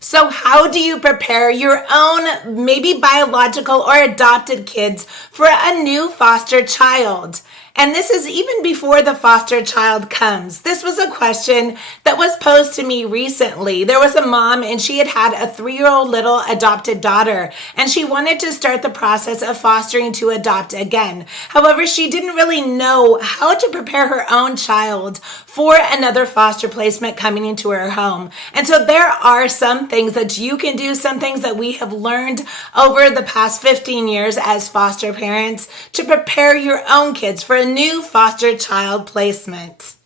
So how do you prepare your own, maybe biological or adopted kids for a new foster child? And this is even before the foster child comes. This was a question that was posed to me recently. There was a mom and she had a 3-year-old little adopted daughter, and she wanted to start the process of fostering to adopt again. However, she didn't really know how to prepare her own child for another foster placement coming into her home. And so there are some things that you can do, some things that we have learned over the past 15 years as foster parents to prepare your own kids for a new foster child placement.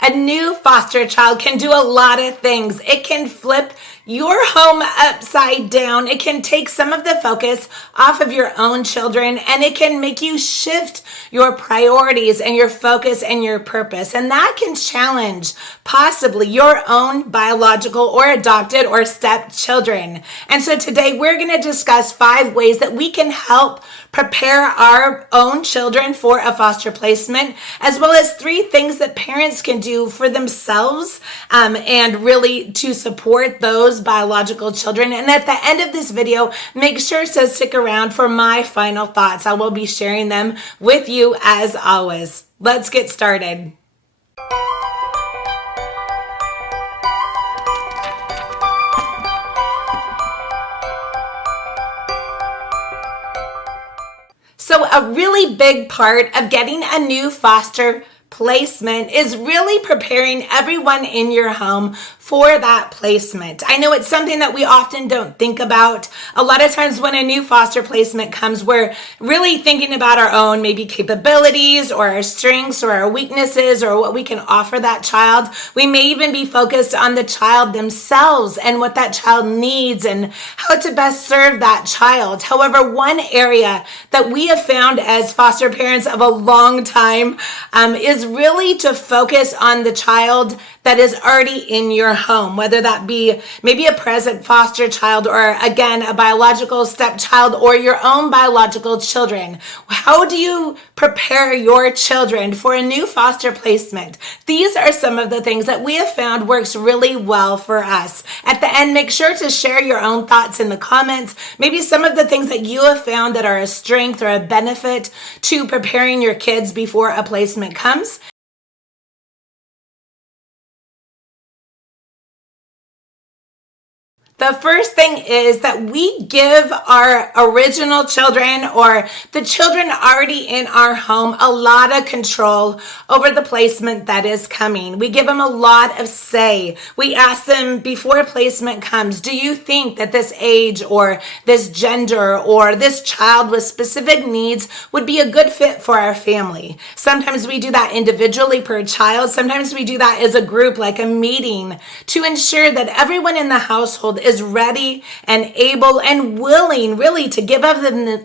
A new foster child can do a lot of things. It can flip your home upside down. It can take some of the focus off of your own children, and it can make you shift your priorities and your focus and your purpose. And that can challenge possibly your own biological or adopted or stepchildren. And so today we're going to discuss 5 ways that we can help prepare our own children for a foster placement, as well as 3 things that parents can do for themselves and really to support those biological children. And at the end of this video, make sure to stick around for my final thoughts. I will be sharing them with you as always. Let's get started. So a really big part of getting a new foster placement is really preparing everyone in your home for that placement. I know it's something that we often don't think about. A lot of times when a new foster placement comes, we're really thinking about our own maybe capabilities or our strengths or our weaknesses or what we can offer that child. We may even be focused on the child themselves and what that child needs and how to best serve that child. However, one area that we have found as foster parents of a long time is really to focus on the child that is already in your home, whether that be maybe a present foster child or again, a biological stepchild or your own biological children. How do you prepare your children for a new foster placement? These are some of the things that we have found works really well for us. At the end, make sure to share your own thoughts in the comments, maybe some of the things that you have found that are a strength or a benefit to preparing your kids before a placement comes. The first thing is that we give our original children or the children already in our home a lot of control over the placement that is coming. We give them a lot of say. We ask them before placement comes, do you think that this age or this gender or this child with specific needs would be a good fit for our family? Sometimes we do that individually per child. Sometimes we do that as a group, like a meeting, to ensure that everyone in the household is ready and able and willing really to give of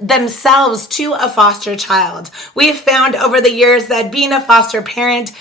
themselves to a foster child. We've found over the years that being a foster parent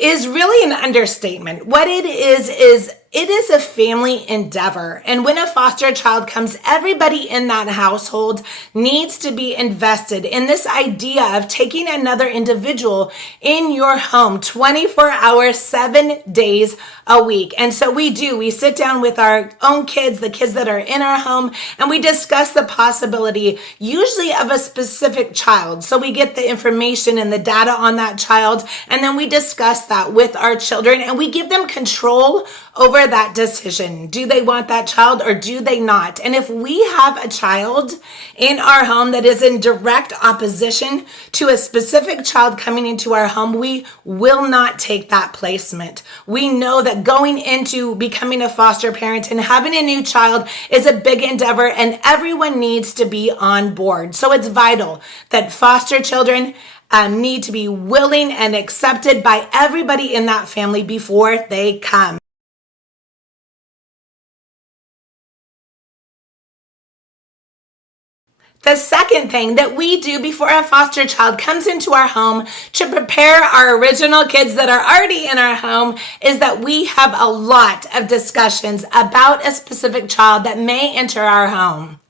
is really an understatement. What it is it is a family endeavor. And when a foster child comes, everybody in that household needs to be invested in this idea of taking another individual in your home 24 hours, 7 days a week. And so we sit down with our own kids, the kids that are in our home, and we discuss the possibility usually of a specific child. So we get the information and the data on that child, and then we discuss that with our children, and we give them control over that decision. Do they want that child or do they not? And if we have a child in our home that is in direct opposition to a specific child coming into our home, we will not take that placement. We know that going into becoming a foster parent and having a new child is a big endeavor, and everyone needs to be on board. So it's vital that foster children need to be willing and accepted by everybody in that family before they come. The second thing that we do before a foster child comes into our home to prepare our original kids that are already in our home is that we have a lot of discussions about a specific child that may enter our home.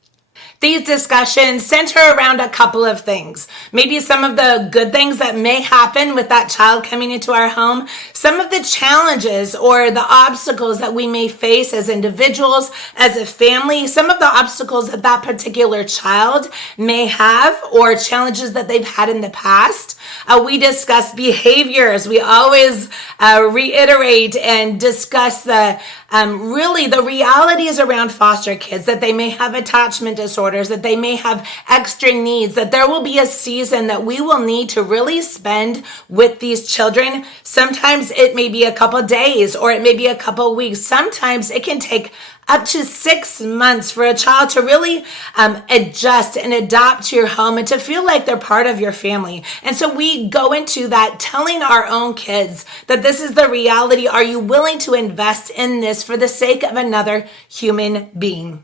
These discussions center around a couple of things. Maybe some of the good things that may happen with that child coming into our home, some of the challenges or the obstacles that we may face as individuals, as a family, some of the obstacles that that particular child may have or challenges that they've had in the past. We discuss behaviors. We always reiterate and discuss the really the realities around foster kids, that they may have attachment disorders, that they may have extra needs, that there will be a season that we will need to really spend with these children. Sometimes it may be a couple days or it may be a couple weeks. Sometimes it can take up to 6 months for a child to really adjust and adapt to your home and to feel like they're part of your family. And so we go into that telling our own kids that this is the reality. Are you willing to invest in this for the sake of another human being?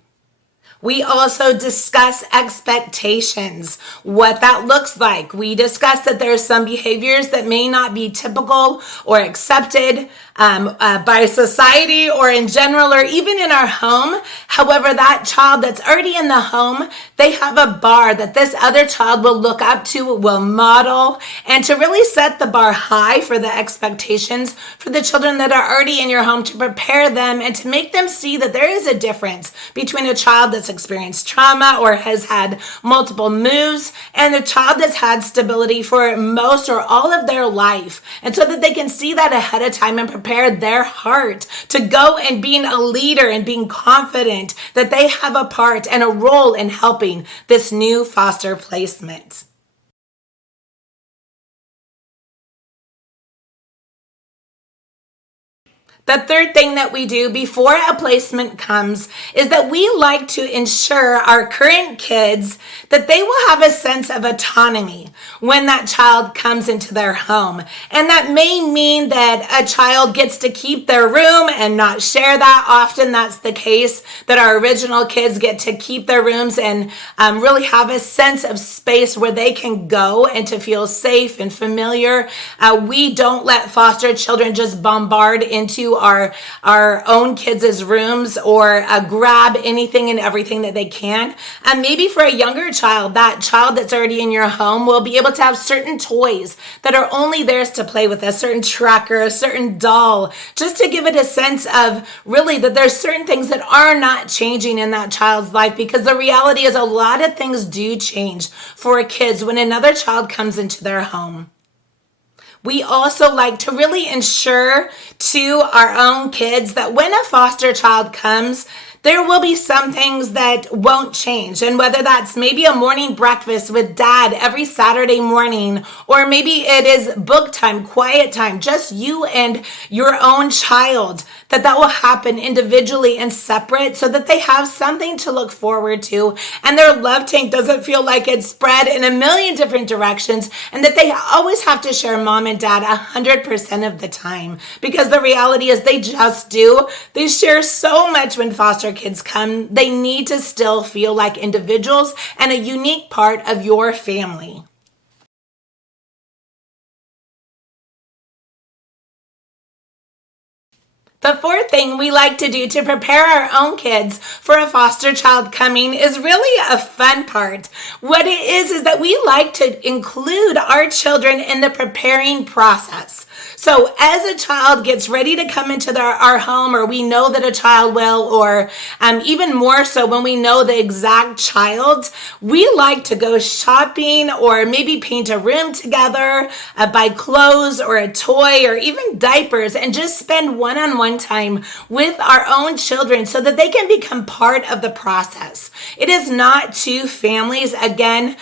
We also discuss expectations, what that looks like. We discuss that there are some behaviors that may not be typical or accepted by society or in general or even in our home. However, that child that's already in the home, they have a bar that this other child will look up to, will model, and to really set the bar high for the expectations for the children that are already in your home, to prepare them and to make them see that there is a difference between a child that's experienced trauma or has had multiple moves and a child that's had stability for most or all of their life. And so that they can see that ahead of time and prepare their heart to go and being a leader and being confident that they have a part and a role in helping this new foster placement. The third thing that we do before a placement comes is that we like to ensure our current kids that they will have a sense of autonomy when that child comes into their home. And that may mean that a child gets to keep their room and not share that. Often that's the case, that our original kids get to keep their rooms and really have a sense of space where they can go and to feel safe and familiar. We don't let foster children just bombard into our own kids' rooms or grab anything and everything that they can. And maybe for a younger child, that child that's already in your home will be able to have certain toys that are only theirs to play with, a certain tracker, a certain doll, just to give it a sense of really that there's certain things that are not changing in that child's life, because the reality is a lot of things do change for kids when another child comes into their home. We also like to really ensure to our own kids that when a foster child comes, there will be some things that won't change. And whether that's maybe a morning breakfast with dad every Saturday morning, or maybe it is book time, quiet time, just you and your own child, that will happen individually and separate so that they have something to look forward to. And their love tank doesn't feel like it's spread in a million different directions, and that they always have to share mom and dad 100% of the time. Because the reality is they just do. They share so much when foster kids come. They need to still feel like individuals and a unique part of your family. The fourth thing we like to do to prepare our own kids for a foster child coming is really a fun part. What it is that we like to include our children in the preparing process. So as a child gets ready to come into our home, or we know that a child will, or even more so when we know the exact child, we like to go shopping or maybe paint a room together, buy clothes or a toy or even diapers, and just spend one-on-one time with our own children so that they can become part of the process. It is not two families. Again,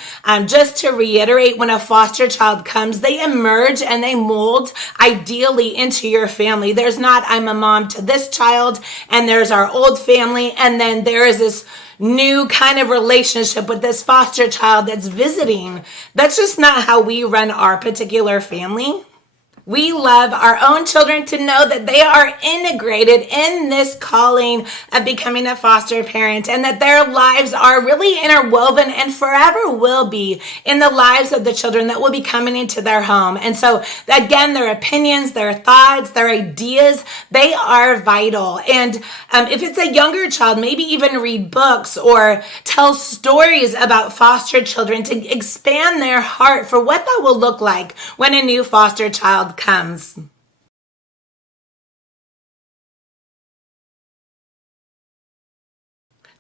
just to reiterate, when a foster child comes, they emerge and they mold ideally into your family. There's not, I'm a mom to this child, and there's our old family, and then there is this new kind of relationship with this foster child that's visiting. That's just not how we run our particular family. We love our own children to know that they are integrated in this calling of becoming a foster parent and that their lives are really interwoven and forever will be in the lives of the children that will be coming into their home. And so, again, their opinions, their thoughts, their ideas, they are vital. And if it's a younger child, maybe even read books or tell stories about foster children to expand their heart for what that will look like when a new foster child comes.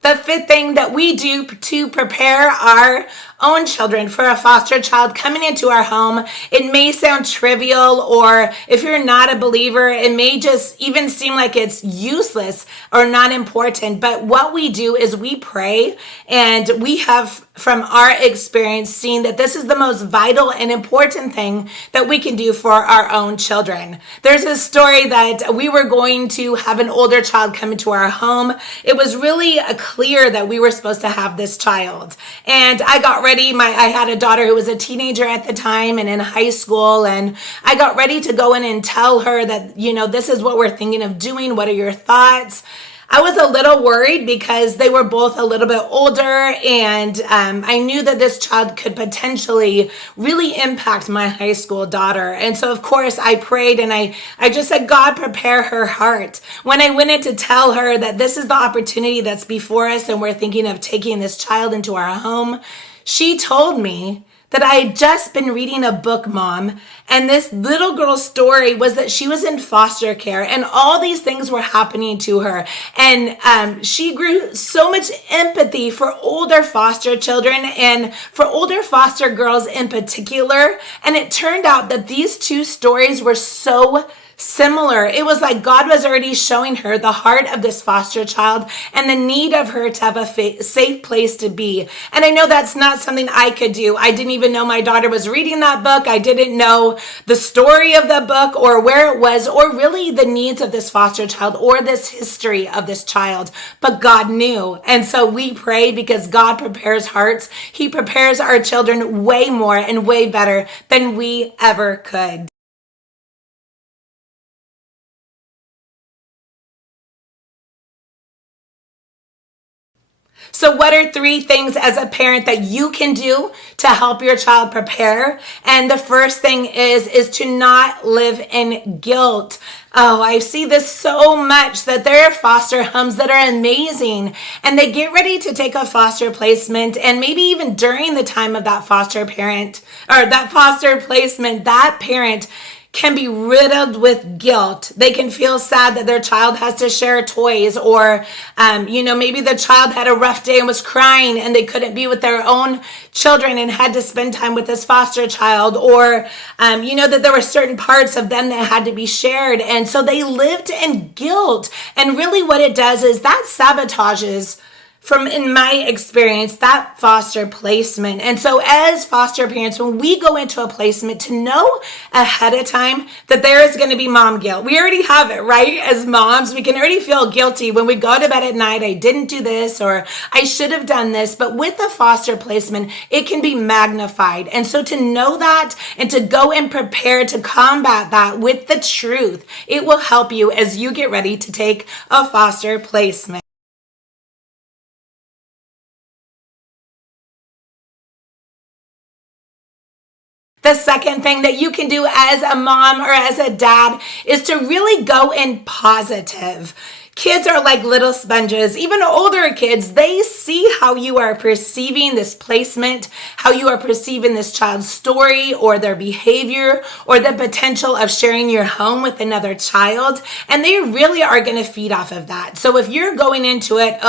The fifth thing that we do to prepare our own children for a foster child coming into our home, it may sound trivial, or if you're not a believer, it may just even seem like it's useless or not important. But what we do is we pray, and we have, from our experience, seen that this is the most vital and important thing that we can do for our own children. There's a story that we were going to have an older child come into our home. It was really clear that we were supposed to have this child, and I got ready. I had a daughter who was a teenager at the time and in high school, and I got ready to go in and tell her that, this is what we're thinking of doing. What are your thoughts? I was a little worried because they were both a little bit older, and I knew that this child could potentially really impact my high school daughter. And so, of course, I prayed and I just said, God, prepare her heart. When I went in to tell her that this is the opportunity that's before us and we're thinking of taking this child into our home, she told me that I had just been reading a book, Mom, and this little girl's story was that she was in foster care and all these things were happening to her. And she grew so much empathy for older foster children and for older foster girls in particular. And it turned out that these two stories were so similar. It was like God was already showing her the heart of this foster child and the need of her to have a safe place to be. And I know that's not something I could do. I didn't even know my daughter was reading that book. I didn't know the story of the book or where it was or really the needs of this foster child or this history of this child. But God knew. And so we pray because God prepares hearts. He prepares our children way more and way better than we ever could. So what are 3 things as a parent that you can do to help your child prepare? And the first thing is to not live in guilt. Oh, I see this so much that there are foster homes that are amazing and they get ready to take a foster placement, and maybe even during the time of that foster parent or that foster placement, that parent can be riddled with guilt. They can feel sad that their child has to share toys, or, maybe the child had a rough day and was crying and they couldn't be with their own children and had to spend time with this foster child, or, that there were certain parts of them that had to be shared. And so they lived in guilt. And really what it does is that sabotages, from in my experience, that foster placement. And so as foster parents, when we go into a placement, to know ahead of time that there is going to be mom guilt. We already have it, right? As moms, we can already feel guilty when we go to bed at night. I didn't do this, or I should have done this. But with the foster placement, it can be magnified. And so to know that and to go and prepare to combat that with the truth, it will help you as you get ready to take a foster placement. The second thing that you can do as a mom or as a dad is to really go in positive. Kids are like little sponges. Even older kids, they see how you are perceiving this placement, how you are perceiving this child's story or their behavior or the potential of sharing your home with another child. And they really are going to feed off of that. So if you're going into it,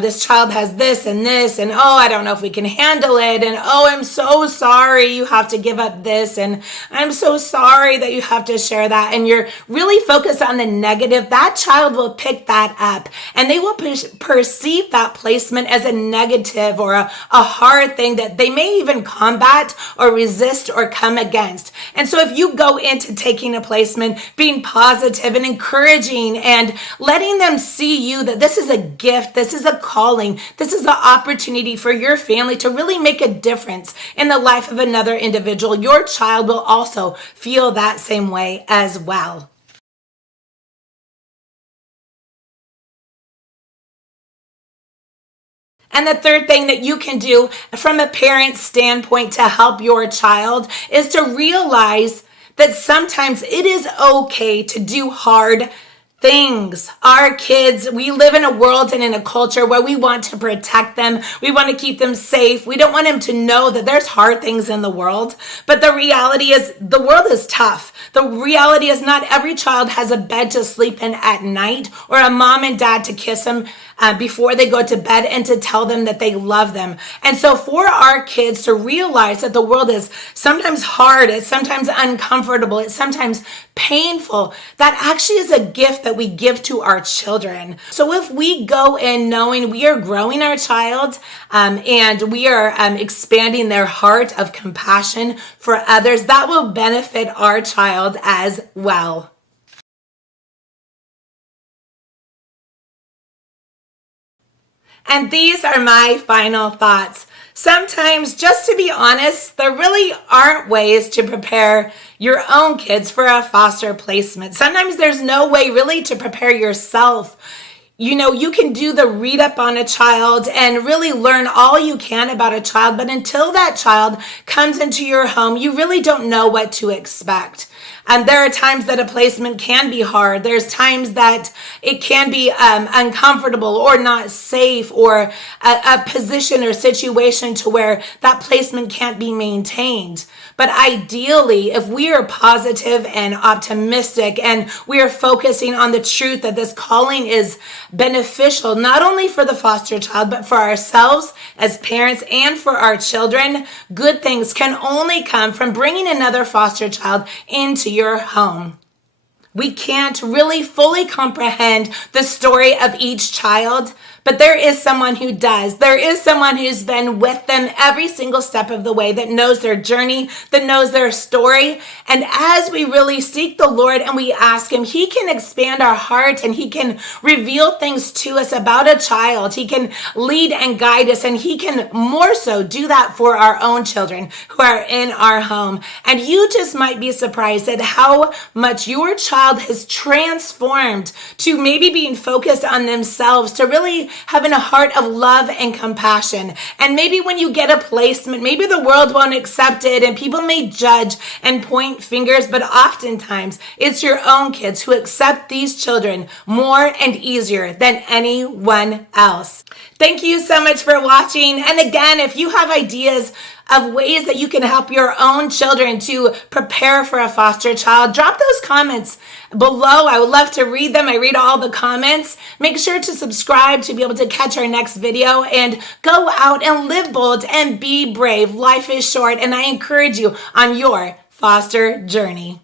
this child has this, and I don't know if we can handle it. And I'm so sorry you have to give up this. And I'm so sorry that you have to share that. And you're really focused on the negative. That child will pick that up and they will perceive that placement as a negative or a hard thing that they may even combat or resist or come against. And so if you go into taking a placement, being positive and encouraging and letting them see you that this is a gift, this is is a calling. This is an opportunity for your family to really make a difference in the life of another individual. Your child will also feel that same way as well. And the third thing that you can do from a parent's standpoint to help your child is to realize that sometimes it is okay to do hard things. Our kids, we live in a world and in a culture where we want to protect them. We want to keep them safe. We don't want them to know that there's hard things in the world. But the reality is the world is tough. The reality is not every child has a bed to sleep in at night or a mom and dad to kiss them before they go to bed and to tell them that they love them. And so for our kids to realize that the world is sometimes hard, it's sometimes uncomfortable, it's sometimes painful, that actually is a gift that we give to our children. So if we go in knowing we are growing our child and we are expanding their heart of compassion for others, that will benefit our child as well. And these are my final thoughts. Sometimes, just to be honest, there really aren't ways to prepare your own kids for a foster placement. Sometimes there's no way really to prepare yourself. You know, you can do the read up on a child and really learn all you can about a child, but until that child comes into your home, you really don't know what to expect. And there are times that a placement can be hard. There's times that it can be uncomfortable or not safe, or a position or situation to where that placement can't be maintained. But ideally, if we are positive and optimistic and we are focusing on the truth that this calling is beneficial, not only for the foster child, but for ourselves as parents and for our children, good things can only come from bringing another foster child into your home. We can't really fully comprehend the story of each child, but there is someone who does. There is someone who's been with them every single step of the way, that knows their journey, that knows their story. And as we really seek the Lord and we ask Him, He can expand our heart and He can reveal things to us about a child. He can lead and guide us, and He can more so do that for our own children who are in our home. And you just might be surprised at how much your child has transformed to maybe being focused on themselves, to really having a heart of love and compassion. And maybe when you get a placement, maybe the world won't accept it and people may judge and point fingers, but oftentimes it's your own kids who accept these children more and easier than anyone else. Thank you so much for watching. And again, if you have ideas of ways that you can help your own children to prepare for a foster child, drop those comments below. I would love to read them. I read all the comments. Make sure to subscribe to be able to catch our next video, and go out and live bold and be brave. Life is short, and I encourage you on your foster journey.